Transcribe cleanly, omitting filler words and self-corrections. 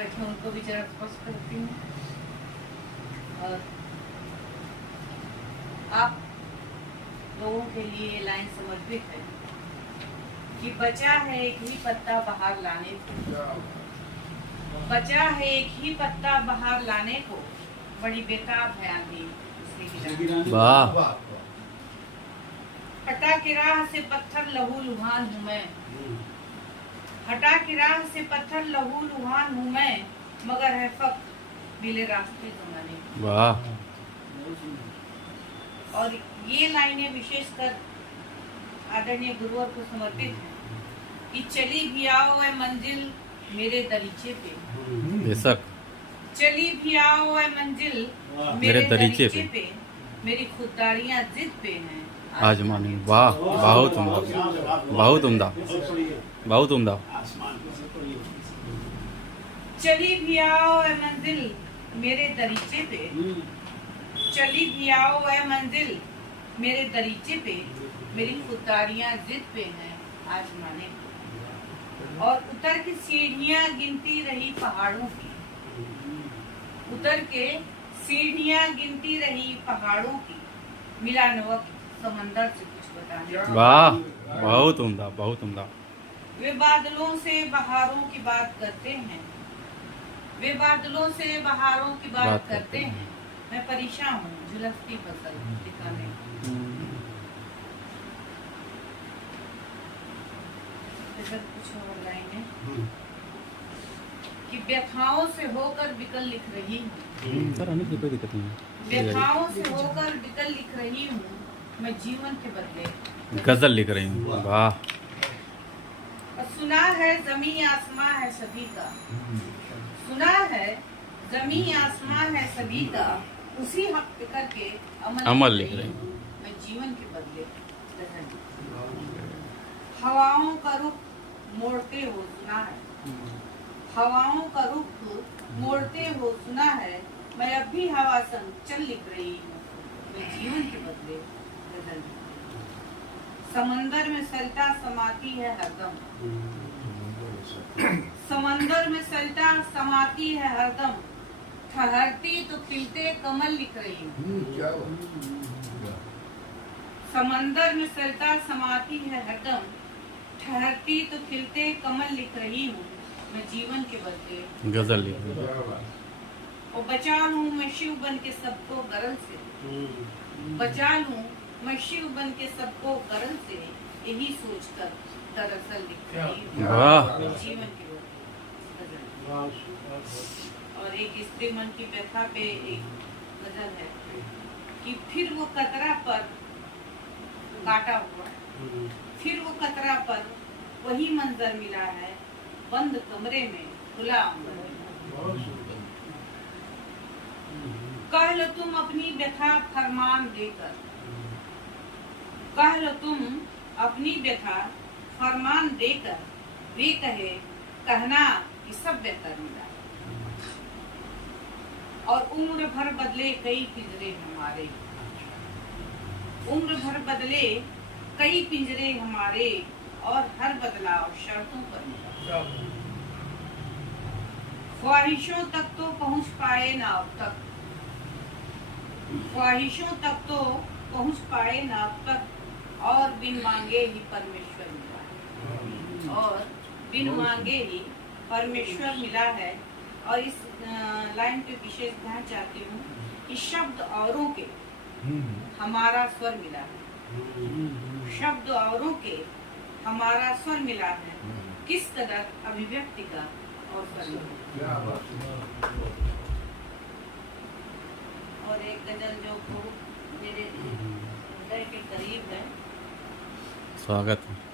बैठे उनको भी जरा स्पष्ट करती हूँ। और आप लोगों के लिए लाइन समर्पित है कि बचा है एक ही पत्ता बाहर लाने को, बचा है एक ही पत्ता बाहर लाने को, बड़ी बेताब है आंधी उसे वाह। हटा के राह से पत्थर लहू लुहान हूँ मैं, हटा के राह से पत्थर लहू लुहान हूँ मैं, मगर है फक्त मिले रास्ते जमाने। वाह। और ये लाइनें विशेषकर आदरणीय गुरुवर को समर्पित है कि चली भी आओ ए मंजिल मेरे दरीचे पे, बेशक चली भी आओ ए मंजिल मेरे दरीचे पे, मेरी खुददारियां जिद पे हैं आजमानी। वाह, बहुत उम्दा, बहुत उम्दा, बहुत उम्दा। चली भी आओ ए मंजिल मेरे दरीचे पे, चली भी आओ ए मंजिल मेरे दरीचे पे, मेरी खुददारियां जिद पे हैं आजमाने को। और उतर की सीढ़ियां गिनती रही पहाड़ों की, उतर के सीढ़ियां गिनती रही पहाड़ों की, मिला न वक्त समंदर से कुछ बताने। वाह, बहुत उम्दा, बहुत उम्दा। वे बादलों से बहारों की बात करते हैं, वे बादलों से बहारों की बात करते हैं, मैं परेशान हूँ झुलसती फसल दिखाने। कुछ और लाइनें कि व्यथाओं से होकर विकल लिख रही हूँ, सर आने की कोई दिक्कत नहीं है। व्यथाओं से होकर विकल लिख रही हूँ, मैं जीवन के बदले गजल लिख रही हूँ। वाह। और सुना है जमीन आसमां है सभी का, सुना है जमीन आसमां है सभी का, उसी हक पे करके अमल लिख रही हूँ, मैं जीवन के बदले। हवाओं का रुख मोड़ते हो सुना है, हवाओं का रुख मोड़ते हो सुना है, मैं अब भी हवा संग चल लिख रही हूँ, मैं जीवन के बदले गजल। समंदर में सरिता समाती है हरदम, समंदर में सरिता समाती है हरदम, ठहरती तो खिलते कमल लिख रही हूँ। समंदर में सरिता समाती है हरदम, ठहरती तो खिलते कमल लिख रही हूँ, मैं जीवन के बदले गजल लिख रही हूँ। और बचा लूं मैं शिव बन के सबको गरल से, बचा लूं मैं शिव बन के सबको गरल से, यही सोचकर दरअसल लिख रही हूँ, वाह। मैं जीवन के बदले। और एक स्त्री मन की व्यथा पे एक गजल है कि फिर वो कतरा पर काटा हुआ, फिर वो कतरा पर वही मंजर मिला है, बंद कमरे में खुला अंबर। कह लो तुम अपनी व्यथा फरमान देकर, कह लो तुम अपनी व्यथा फरमान देकर, वे कहे कहना कि सब बेहतर मिला। और उम्र भर बदले कई पिंजरे हमारे, उम्र भर बदले कई पिंजरे हमारे, और हर बदलाव शर्तों पर मिला। ख्वाहिशों तक तो पहुंच पाए ना अब तक, ख्वाहिशों तक तो पहुंच पाए ना अब तक, और बिन मांगे ही परमेश्वर मिला, और बिन मांगे ही परमेश्वर मिला है। और इस लाइन पे विशेष ध्यान चाहती हूँ कि शब्द औरों के हमारा स्वर मिला है, शब्द औरों के हमारा स्वर मिला है, किस कदर अभिव्यक्ति का अवसर मिला। और एक गजल जो मेरे हृदय के करीब है। स्वागत है।